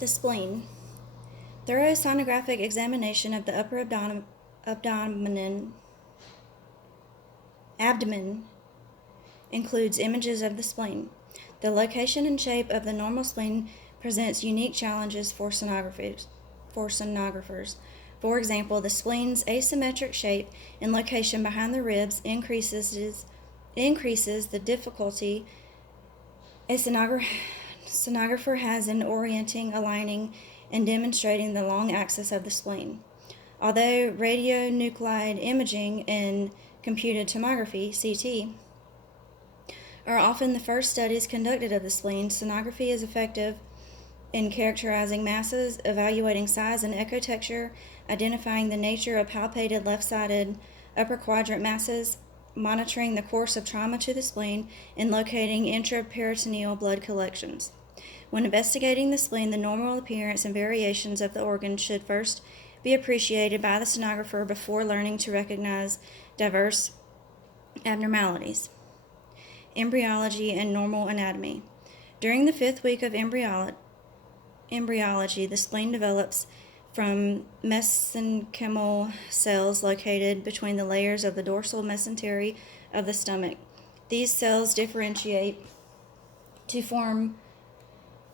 The spleen. Thorough sonographic examination of the upper abdomen includes images of the spleen. The location and shape of the normal spleen presents unique challenges for sonographers. For example, the spleen's asymmetric shape and location behind the ribs increases the difficulty a sonographer has in orienting, aligning, and demonstrating the long axis of the spleen. Although radionuclide imaging and computed tomography, CT, are often the first studies conducted of the spleen, sonography is effective in characterizing masses, evaluating size and echotexture, identifying the nature of palpated left-sided upper quadrant masses, monitoring the course of trauma to the spleen, and locating intraperitoneal blood collections. When investigating the spleen, the normal appearance and variations of the organ should first be appreciated by the sonographer before learning to recognize diverse abnormalities. Embryology and normal anatomy. During the 5th week of embryology, the spleen develops from mesenchymal cells located between the layers of the dorsal mesentery of the stomach. These cells differentiate to form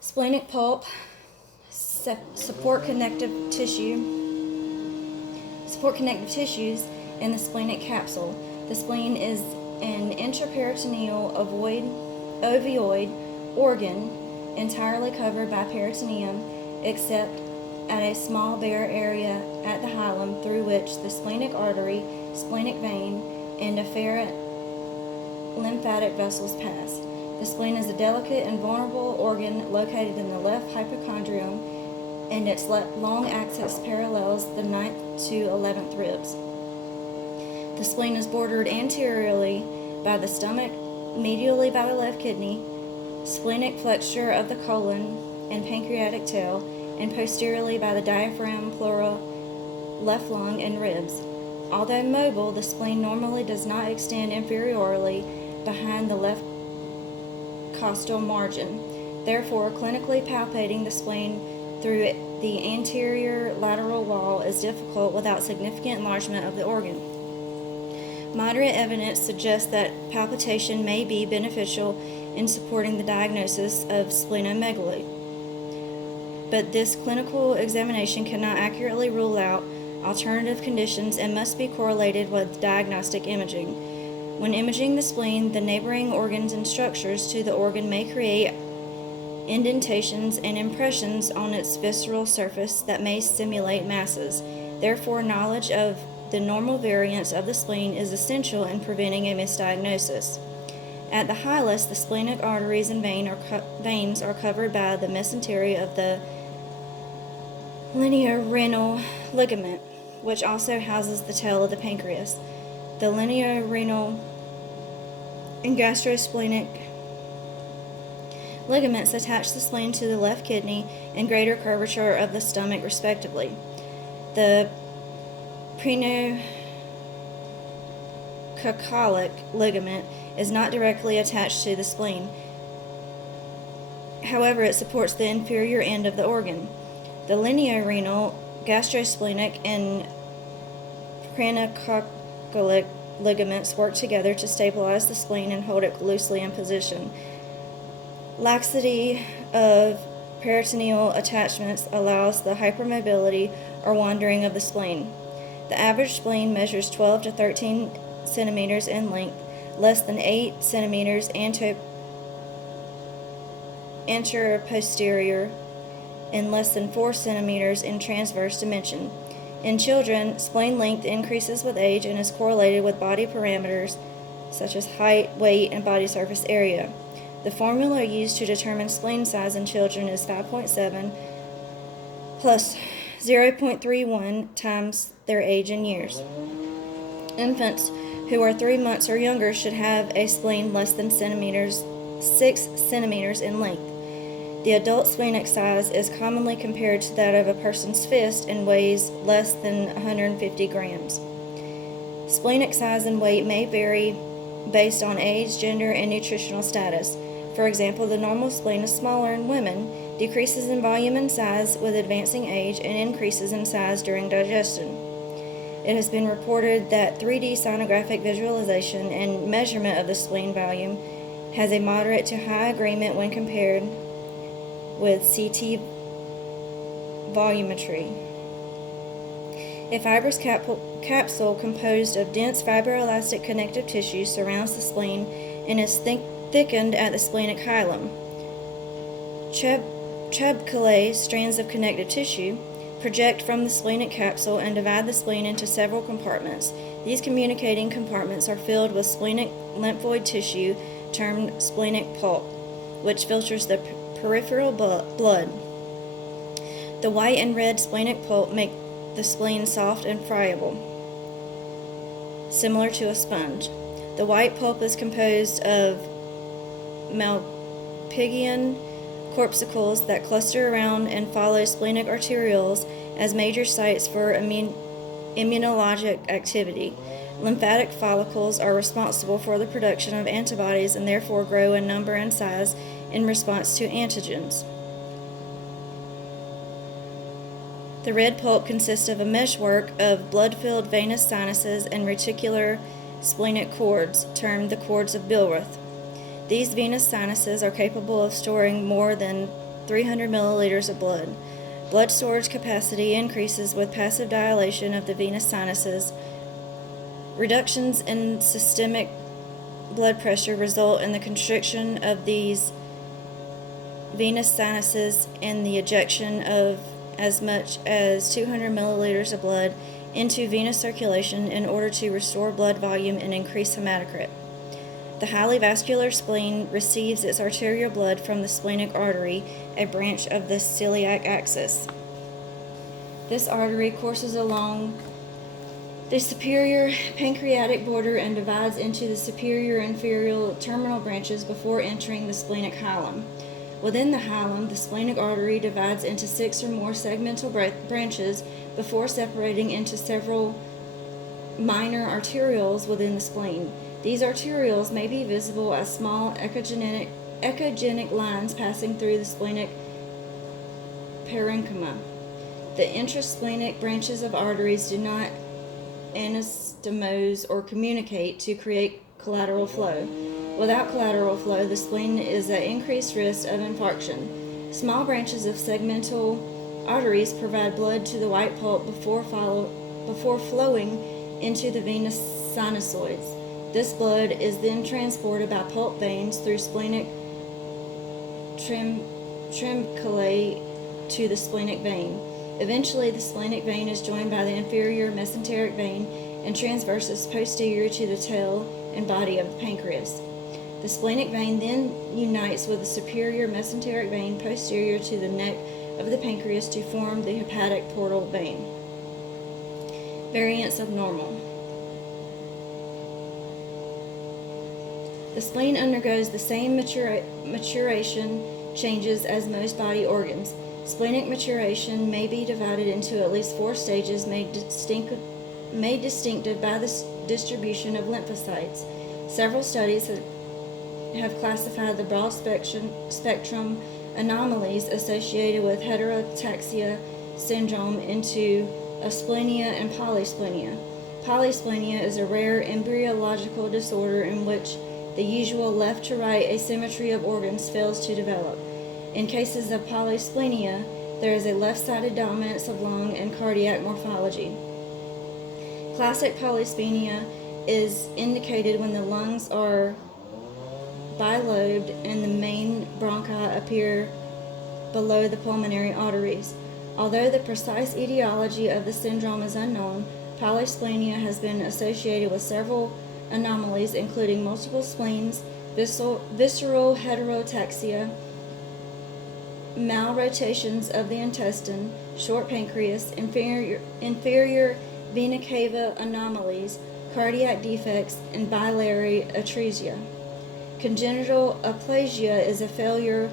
splenic pulp, support connective tissues in the splenic capsule. The spleen is an intraperitoneal ovoid organ entirely covered by peritoneum, except at a small bare area at the hilum through which the splenic artery, splenic vein, and afferent lymphatic vessels pass. The spleen is a delicate and vulnerable organ located in the left hypochondrium, and its long axis parallels the 9th to 11th ribs. The spleen is bordered anteriorly by the stomach, medially by the left kidney, splenic flexure of the colon and pancreatic tail, and posteriorly by the diaphragm, pleura, left lung, and ribs. Although mobile, the spleen normally does not extend inferiorly behind the left costal margin. Therefore, clinically palpating the spleen through the anterior lateral wall is difficult without significant enlargement of the organ. Moderate evidence suggests that palpation may be beneficial in supporting the diagnosis of splenomegaly, but this clinical examination cannot accurately rule out alternative conditions and must be correlated with diagnostic imaging. When imaging the spleen, the neighboring organs and structures to the organ may create indentations and impressions on its visceral surface that may simulate masses. Therefore, knowledge of the normal variance of the spleen is essential in preventing a misdiagnosis. At the hilus, the splenic arteries and veins are covered by the mesentery of the lineorenal ligament, which also houses the tail of the pancreas. The lineorenal and gastrosplenic ligaments attach the spleen to the left kidney and greater curvature of the stomach, respectively. The prenococcylic ligament is not directly attached to the spleen. However, it supports the inferior end of the organ. The lineorenal, gastrosplenic, and prenococcylic ligaments work together to stabilize the spleen and hold it loosely in position. Laxity of peritoneal attachments allows the hypermobility or wandering of the spleen. The average spleen measures 12 to 13 centimeters in length, less than 8 centimeters anteroposterior, and less than 4 centimeters in transverse dimension. In children, spleen length increases with age and is correlated with body parameters such as height, weight, and body surface area. The formula used to determine spleen size in children is 5.7 plus 0.31 times their age in years. Infants who are 3 months or younger should have a spleen less than 6 centimeters in length. The adult splenic size is commonly compared to that of a person's fist and weighs less than 150 grams. Splenic size and weight may vary based on age, gender, and nutritional status. For example, the normal spleen is smaller in women decreases in volume and size with advancing age, and increases in size during digestion. It has been reported that 3D sonographic visualization and measurement of the spleen volume has a moderate to high agreement when compared with CT volumetry. A fibrous capsule composed of dense fibroelastic connective tissue surrounds the spleen and is thickened at the splenic hilum. Trabecular strands of connective tissue project from the splenic capsule and divide the spleen into several compartments. These communicating compartments are filled with splenic lymphoid tissue termed splenic pulp, which filters the peripheral blood. The white and red splenic pulp make the spleen soft and friable, similar to a sponge. The white pulp is composed of Malpighian corpuscles that cluster around and follow splenic arterioles as major sites for immunologic activity. Lymphatic follicles are responsible for the production of antibodies and therefore grow in number and size in response to antigens. The red pulp consists of a meshwork of blood-filled venous sinuses and reticular splenic cords, termed the cords of Billroth. These venous sinuses are capable of storing more than 300 milliliters of blood. Blood storage capacity increases with passive dilation of the venous sinuses. Reductions in systemic blood pressure result in the constriction of these venous sinuses and the ejection of as much as 200 milliliters of blood into venous circulation in order to restore blood volume and increase hematocrit. The highly vascular spleen receives its arterial blood from the splenic artery, a branch of the celiac axis. This artery courses along the superior pancreatic border and divides into the superior and inferior terminal branches before entering the splenic hilum. Within the hilum, the splenic artery divides into 6 or more segmental branches before separating into several minor arterioles within the spleen. These arterioles may be visible as small echogenic lines passing through the splenic parenchyma. The intrasplenic branches of arteries do not anastomose or communicate to create collateral flow. Without collateral flow, the spleen is at increased risk of infarction. Small branches of segmental arteries provide blood to the white pulp before flowing into the venous sinusoids. This blood is then transported by pulp veins through splenic trabeculae to the splenic vein. Eventually, the splenic vein is joined by the inferior mesenteric vein and transverses posterior to the tail and body of the pancreas. The splenic vein then unites with the superior mesenteric vein posterior to the neck of the pancreas to form the hepatic portal vein. Variants of normal. The spleen undergoes the same maturation changes as most body organs. Splenic maturation may be divided into at least 4 stages made distinctive by the distribution of lymphocytes. Several studies have classified the broad spectrum anomalies associated with heterotaxia syndrome into asplenia and polysplenia. Polysplenia is a rare embryological disorder in which the usual left-to-right asymmetry of organs fails to develop. In cases of polysplenia, there is a left-sided dominance of lung and cardiac morphology. Classic polysplenia is indicated when the lungs are bilobed and the main bronchi appear below the pulmonary arteries. Although the precise etiology of the syndrome is unknown, polysplenia has been associated with several anomalies including multiple spleens, visceral heterotaxia, malrotations of the intestine, short pancreas, inferior vena cava anomalies, cardiac defects, and biliary atresia. Congenital aplasia is a failure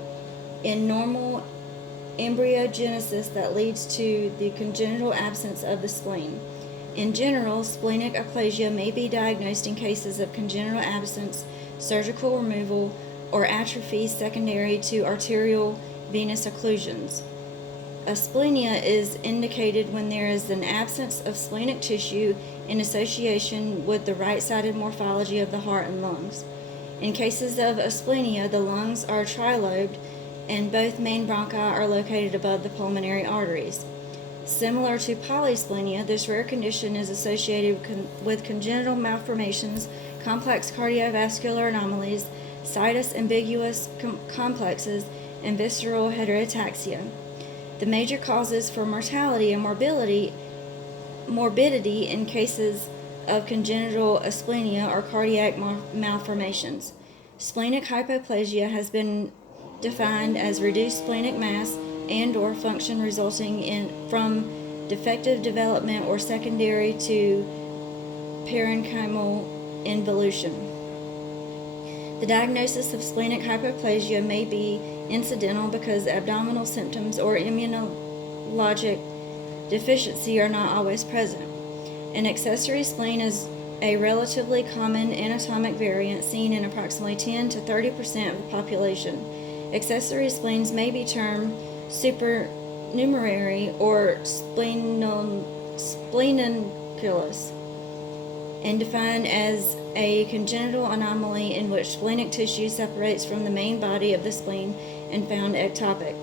in normal embryogenesis that leads to the congenital absence of the spleen. In general, splenic aplasia may be diagnosed in cases of congenital absence, surgical removal, or atrophy secondary to arterial venous occlusions. Asplenia is indicated when there is an absence of splenic tissue in association with the right-sided morphology of the heart and lungs. In cases of asplenia, the lungs are trilobed and both main bronchi are located above the pulmonary arteries. Similar to polysplenia, this rare condition is associated with congenital malformations, complex cardiovascular anomalies, situs ambiguous complexes, and visceral heterotaxia. The major causes for mortality and morbidity in cases of congenital asplenia are cardiac malformations. Splenic hypoplasia has been defined as reduced splenic mass and/or function resulting from defective development or secondary to parenchymal involution. The diagnosis of splenic hypoplasia may be incidental because abdominal symptoms or immunologic deficiency are not always present. An accessory spleen is a relatively common anatomic variant seen in approximately 10 to 30% of the population. Accessory spleens may be termed supernumerary or spleniculus and defined as a congenital anomaly in which splenic tissue separates from the main body of the spleen and found ectopic.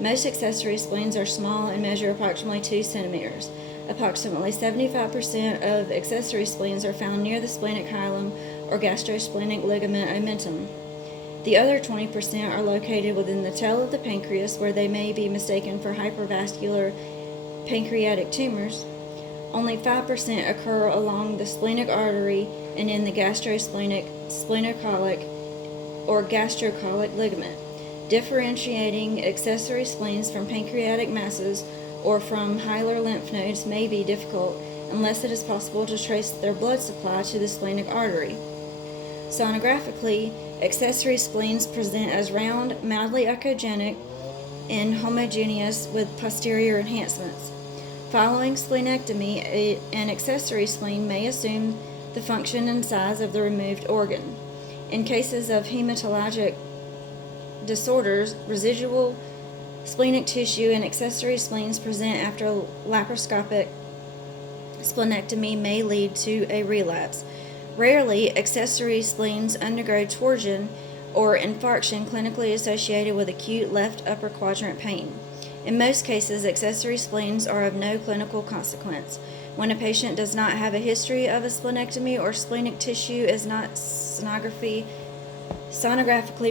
Most accessory spleens are small and measure approximately 2 centimeters. Approximately 75% of accessory spleens are found near the splenic hilum or gastrosplenic ligament omentum. The other 20% are located within the tail of the pancreas, where they may be mistaken for hypervascular pancreatic tumors. Only 5% occur along the splenic artery and in the gastrosplenic, splenocolic, or gastrocolic ligament. Differentiating accessory spleens from pancreatic masses or from hilar lymph nodes may be difficult unless it is possible to trace their blood supply to the splenic artery. Sonographically, accessory spleens present as round, mildly echogenic, and homogeneous with posterior enhancements. Following splenectomy, an accessory spleen may assume the function and size of the removed organ. In cases of hematologic disorders, residual splenic tissue and accessory spleens present after laparoscopic splenectomy may lead to a relapse. Rarely, accessory spleens undergo torsion or infarction clinically associated with acute left upper quadrant pain. In most cases, accessory spleens are of no clinical consequence. When a patient does not have a history of a splenectomy or splenic tissue is not sonographically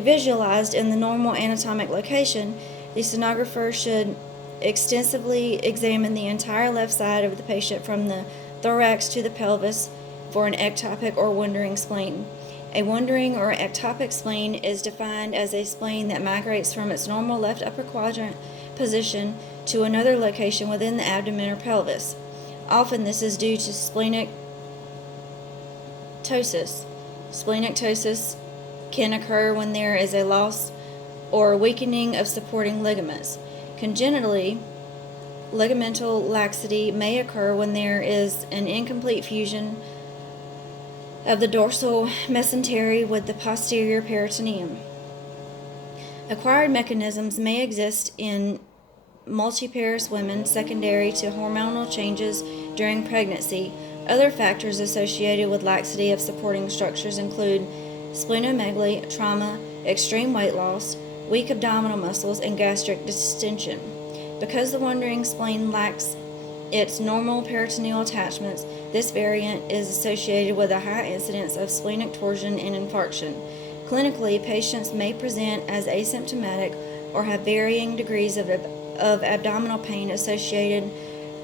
visualized in the normal anatomic location, the sonographer should extensively examine the entire left side of the patient from the thorax to the pelvis for an ectopic or wandering spleen. A wandering or ectopic spleen is defined as a spleen that migrates from its normal left upper quadrant position to another location within the abdomen or pelvis. Often this is due to splenic ptosis. Splenic ptosis can occur when there is a loss or weakening of supporting ligaments. Congenitally, ligamental laxity may occur when there is an incomplete fusion of the dorsal mesentery with the posterior peritoneum. Acquired mechanisms may exist in multiparous women secondary to hormonal changes during pregnancy. Other factors associated with laxity of supporting structures include splenomegaly, trauma, extreme weight loss, weak abdominal muscles, and gastric distension. Because the wandering spleen lacks its normal peritoneal attachments, this variant is associated with a high incidence of splenic torsion and infarction. Clinically, patients may present as asymptomatic or have varying degrees of abdominal pain associated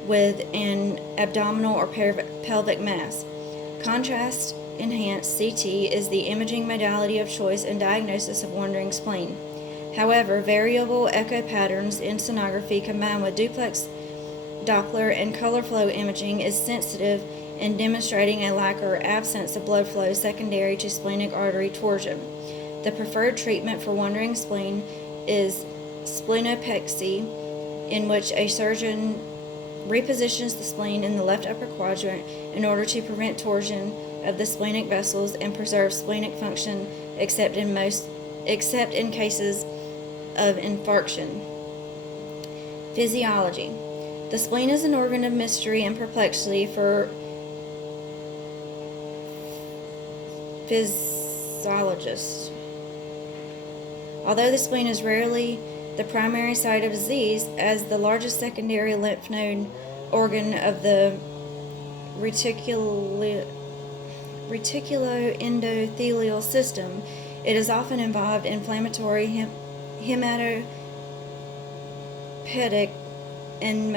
with an abdominal or pelvic mass. Contrast-enhanced CT is the imaging modality of choice in diagnosis of wandering spleen. However, variable echo patterns in sonography combined with duplex Doppler and color flow imaging is sensitive in demonstrating a lack or absence of blood flow secondary to splenic artery torsion. The preferred treatment for wandering spleen is splenopexy, in which a surgeon repositions the spleen in the left upper quadrant in order to prevent torsion of the splenic vessels and preserve splenic function, except in cases of infarction. Physiology. The spleen is an organ of mystery and perplexity for physiologists. Although the spleen is rarely the primary site of disease, as the largest secondary lymph node organ of the reticuloendothelial system, it is often involved in inflammatory hematopoietic and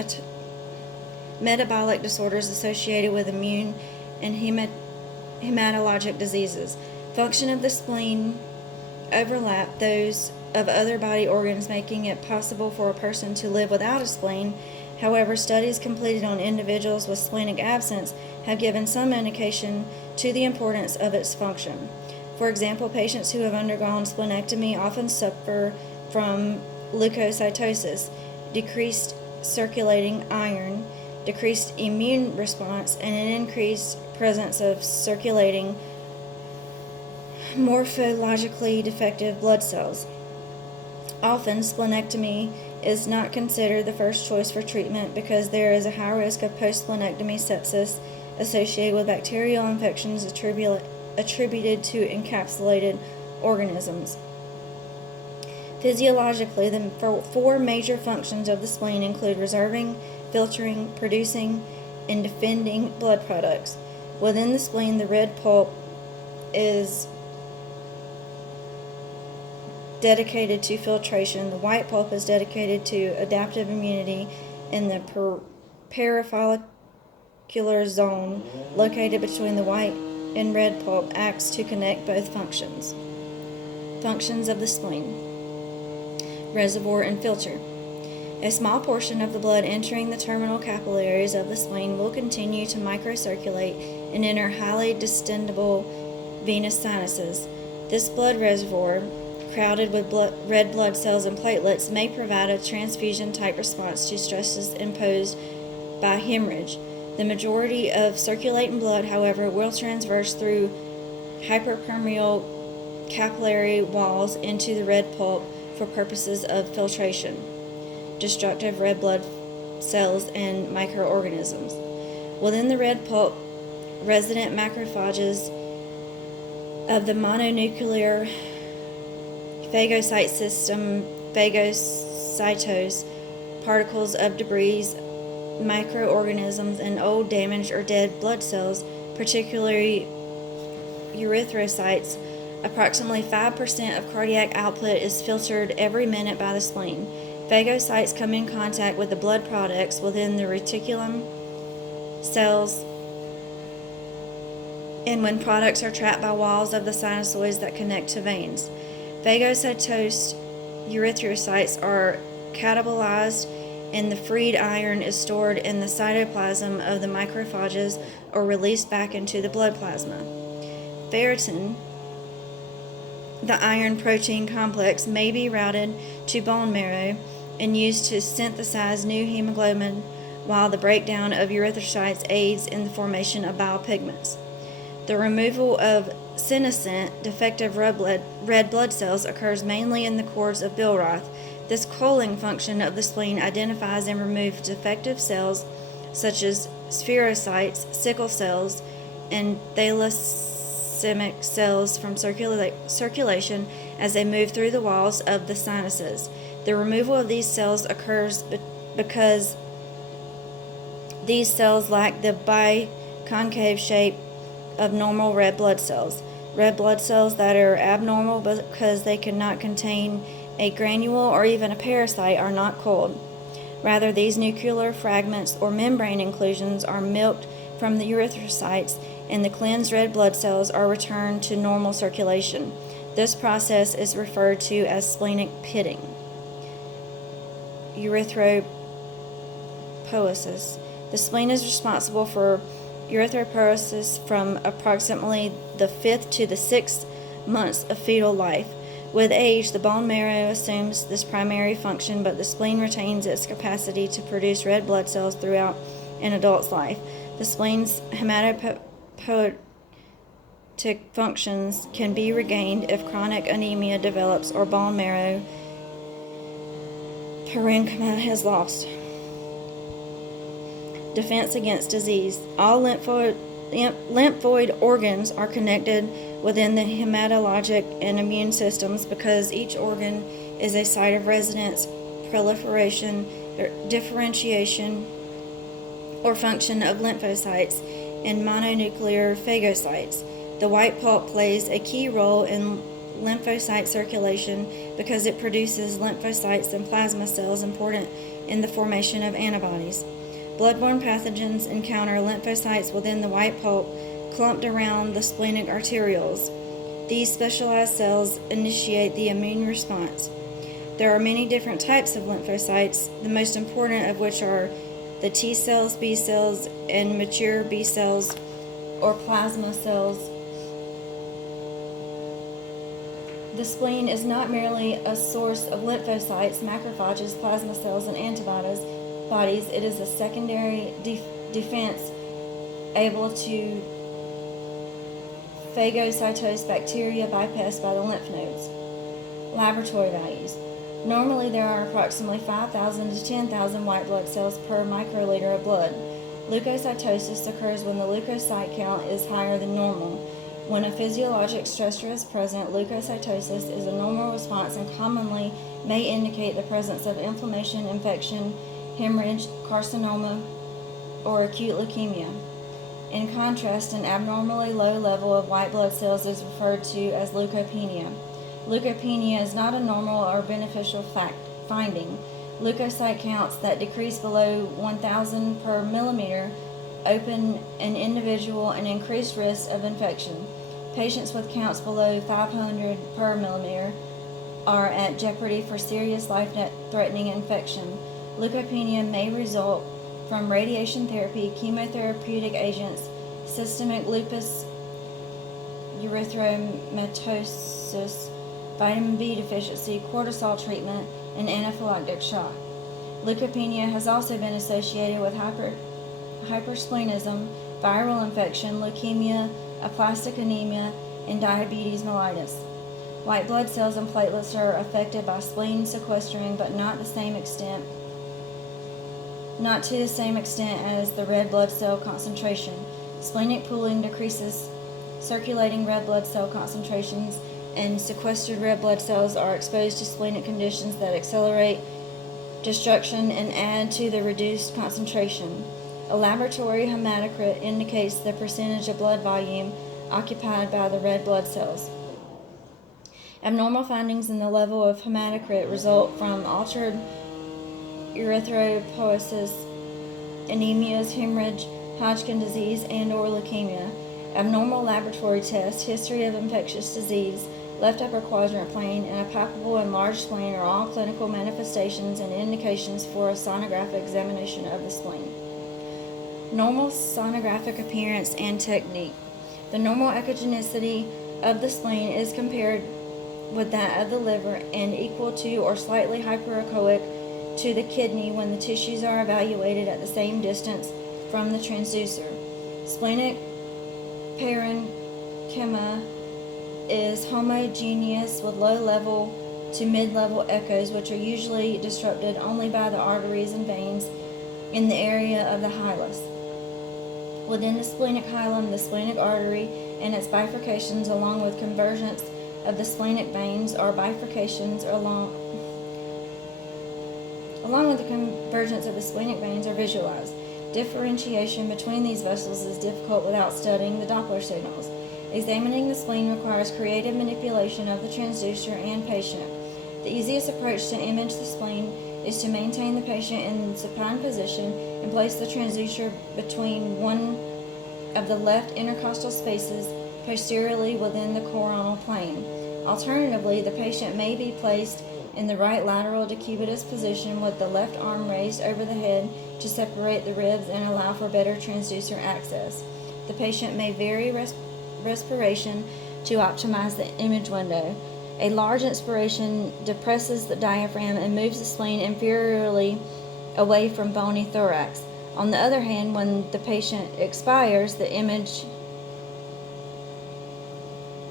metabolic disorders associated with immune and hematologic diseases. Function of the spleen overlap those of other body organs, making it possible for a person to live without a spleen. However, studies completed on individuals with splenic absence have given some indication to the importance of its function. For example, patients who have undergone splenectomy often suffer from leukocytosis, decreased circulating iron, decreased immune response, and an increased presence of circulating morphologically defective blood cells. Often, splenectomy is not considered the first choice for treatment because there is a high risk of post-splenectomy sepsis associated with bacterial infections attributed to encapsulated organisms. Physiologically, the four major functions of the spleen include reserving, filtering, producing, and defending blood products. Within the spleen, the red pulp is dedicated to filtration, the white pulp is dedicated to adaptive immunity, and the parafollicular zone located between the white and red pulp acts to connect both functions. Functions of the spleen: reservoir and filter. A small portion of the blood entering the terminal capillaries of the spleen will continue to microcirculate and enter highly distendable venous sinuses. This blood reservoir, crowded with red blood cells and platelets, may provide a transfusion-type response to stresses imposed by hemorrhage. The majority of circulating blood, however, will transverse through hyperpermeable capillary walls into the red pulp for purposes of filtration, destructive red blood cells, and microorganisms. Within the red pulp, resident macrophages of the mononuclear phagocyte system phagocytose particles of debris, microorganisms, and old, damaged, or dead blood cells, particularly erythrocytes. Approximately 5% of cardiac output is filtered every minute by the spleen. Phagocytes come in contact with the blood products within the reticulum cells, and when products are trapped by walls of the sinusoids that connect to veins. Phagocytosed erythrocytes are catabolized, and the freed iron is stored in the cytoplasm of the macrophages or released back into the blood plasma. Ferritin, the iron protein complex, may be routed to bone marrow and used to synthesize new hemoglobin, while the breakdown of erythrocytes aids in the formation of bile pigments. The removal of senescent, defective red blood cells occurs mainly in the cords of Billroth. This culling function of the spleen identifies and removes defective cells such as spherocytes, sickle cells, and thalassaemic cells from circulation as they move through the walls of the sinuses. The removal of these cells occurs because these cells lack the biconcave shape of normal red blood cells. Red blood cells that are abnormal because they cannot contain a granule or even a parasite are not culled. Rather, these nuclear fragments or membrane inclusions are milked from the erythrocytes, and the cleansed red blood cells are returned to normal circulation. This process is referred to as splenic pitting. Erythropoiesis. The spleen is responsible for erythropoiesis from approximately the 5th to the 6th months of fetal life. With age, the bone marrow assumes this primary function, but the spleen retains its capacity to produce red blood cells throughout an adult's life. The spleen's hematopoietic functions can be regained if chronic anemia develops or bone marrow parenchyma is lost. Defense against disease. All lymphoid organs are connected within the hematologic and immune systems because each organ is a site of residence, proliferation, differentiation, or function of lymphocytes and mononuclear phagocytes. The white pulp plays a key role in lymphocyte circulation because it produces lymphocytes and plasma cells important in the formation of antibodies. Bloodborne pathogens encounter lymphocytes within the white pulp clumped around the splenic arterioles. These specialized cells initiate the immune response. There are many different types of lymphocytes, the most important of which are the T cells, B cells, and mature B cells or plasma cells. The spleen is not merely a source of lymphocytes, macrophages, plasma cells, and antibodies. It is a secondary defense able to phagocytose bacteria bypassed by the lymph nodes. Laboratory values. Normally there are approximately 5,000 to 10,000 white blood cells per microliter of blood. Leukocytosis occurs when the leukocyte count is higher than normal. When a physiologic stressor is present, leukocytosis is a normal response and commonly may indicate the presence of inflammation, infection, hemorrhage, carcinoma, or acute leukemia. In contrast, an abnormally low level of white blood cells is referred to as leukopenia. Leukopenia is not a normal or beneficial finding. Leukocyte counts that decrease below 1,000 per millimeter open an individual an increased risk of infection. Patients with counts below 500 per millimeter are at jeopardy for serious life-threatening infection. Leukopenia may result from radiation therapy, chemotherapeutic agents, systemic lupus erythematosus, vitamin B deficiency, cortisol treatment, and anaphylactic shock. Leukopenia has also been associated with hypersplenism, viral infection, leukemia, aplastic anemia, and diabetes mellitus. White blood cells and platelets are affected by spleen sequestering, but not to the same extent as the red blood cell concentration. Splenic pooling decreases circulating red blood cell concentrations, and sequestered red blood cells are exposed to splenic conditions that accelerate destruction and add to the reduced concentration. A laboratory hematocrit indicates the percentage of blood volume occupied by the red blood cells. Abnormal findings in the level of hematocrit result from altered erythropoiesis, anemias, hemorrhage, Hodgkin disease, and/or leukemia. Abnormal laboratory tests, history of infectious disease, left upper quadrant plane, and a palpable enlarged spleen are all clinical manifestations and indications for a sonographic examination of the spleen. Normal sonographic appearance and technique. The normal echogenicity of the spleen is compared with that of the liver and equal to or slightly hyperechoic to the kidney when the tissues are evaluated at the same distance from the transducer. Splenic parenchyma is homogeneous with low level to mid-level echoes, which are usually disrupted only by the arteries and veins in the area of the hilus. Within the splenic hilum, the splenic artery and its bifurcations, along with convergence of the splenic veins, or bifurcations along with the convergence of the splenic veins, are visualized. Differentiation between these vessels is difficult without studying the Doppler signals. Examining the spleen requires creative manipulation of the transducer and patient. The easiest approach to image the spleen is to maintain the patient in supine position and place the transducer between one of the left intercostal spaces posteriorly within the coronal plane. Alternatively, the patient may be placed in the right lateral decubitus position with the left arm raised over the head to separate the ribs and allow for better transducer access. The patient may vary respiration to optimize the image window. A large inspiration depresses the diaphragm and moves the spleen inferiorly away from bony thorax. On the other hand, when the patient expires, the image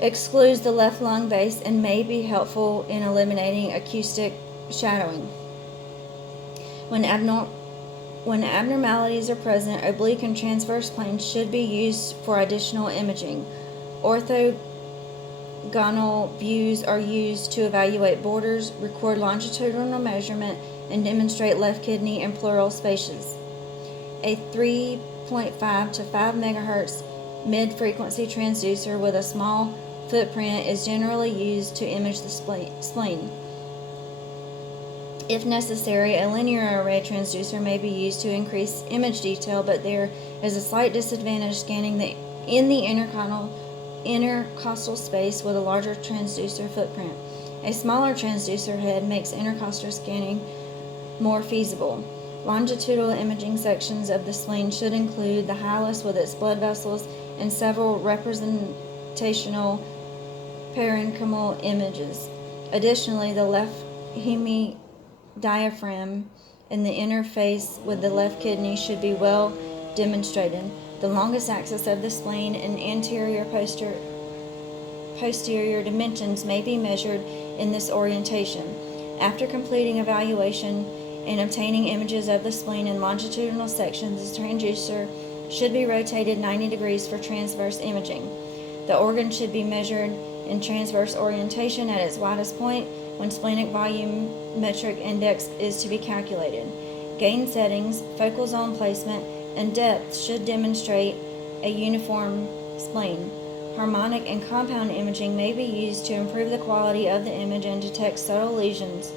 excludes the left lung base and may be helpful in eliminating acoustic shadowing. When abnormalities are present, oblique and transverse planes should be used for additional imaging. Orthogonal views are used to evaluate borders, record longitudinal measurement, and demonstrate left kidney and pleural spaces. A 3.5 to 5 megahertz mid-frequency transducer with a small footprint is generally used to image the spleen. If necessary, a linear array transducer may be used to increase image detail, but there is a slight disadvantage scanning in the intercostal space with a larger transducer footprint. A smaller transducer head makes intercostal scanning more feasible. Longitudinal imaging sections of the spleen should include the hilus with its blood vessels and several representational parenchymal images. Additionally, the left hemidiaphragm in the interface with the left kidney should be well demonstrated. The longest axis of the spleen and anterior posterior dimensions may be measured in this orientation. After completing evaluation and obtaining images of the spleen in longitudinal sections, the transducer should be rotated 90 degrees for transverse imaging. The organ should be measured in transverse orientation at its widest point when splenic volumetric index is to be calculated. Gain settings, focal zone placement, and depth should demonstrate a uniform spleen. Harmonic and compound imaging may be used to improve the quality of the image and detect subtle lesions.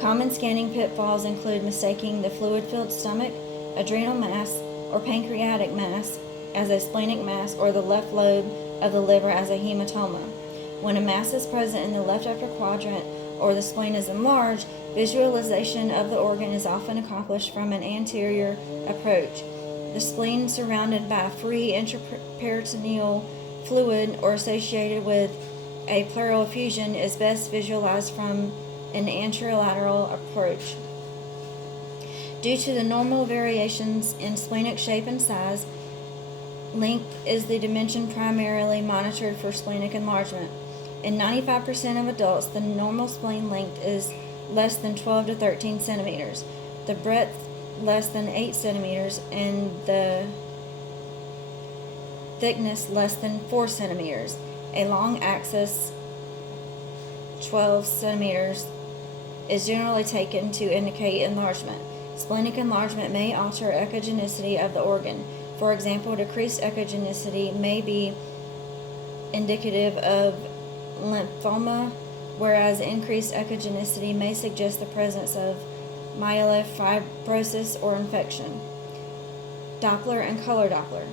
Common scanning pitfalls include mistaking the fluid-filled stomach, adrenal mass, or pancreatic mass as a splenic mass, or the left lobe of the liver as a hematoma. When a mass is present in the left upper quadrant or the spleen is enlarged, visualization of the organ is often accomplished from an anterior approach. The spleen surrounded by free intraperitoneal fluid or associated with a pleural effusion is best visualized from an anterolateral approach. Due to the normal variations in splenic shape and size, length is the dimension primarily monitored for splenic enlargement. In 95% of adults, the normal spleen length is less than 12 to 13 centimeters, the breadth less than 8 centimeters, and the thickness less than 4 centimeters. A long axis, 12 centimeters, is generally taken to indicate enlargement. Splenic enlargement may alter echogenicity of the organ. For example, decreased echogenicity may be indicative of lymphoma, whereas increased echogenicity may suggest the presence of myelofibrosis or infection. Doppler and color Doppler.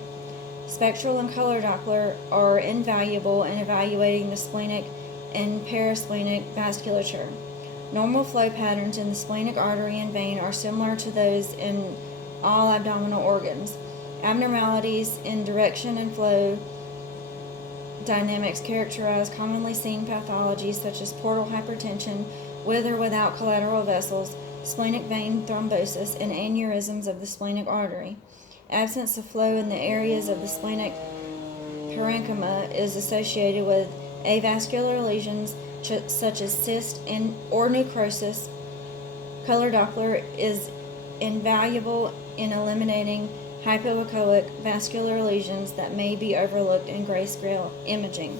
Spectral and color Doppler are invaluable in evaluating the splenic and parasplenic vasculature. Normal flow patterns in the splenic artery and vein are similar to those in all abdominal organs. Abnormalities in direction and flow dynamics characterize commonly seen pathologies such as portal hypertension with or without collateral vessels, splenic vein thrombosis, and aneurysms of the splenic artery. Absence of flow in the areas of the splenic parenchyma is associated with avascular lesions such as cyst or necrosis. Color Doppler is invaluable in eliminating hypoechoic vascular lesions that may be overlooked in grayscale imaging.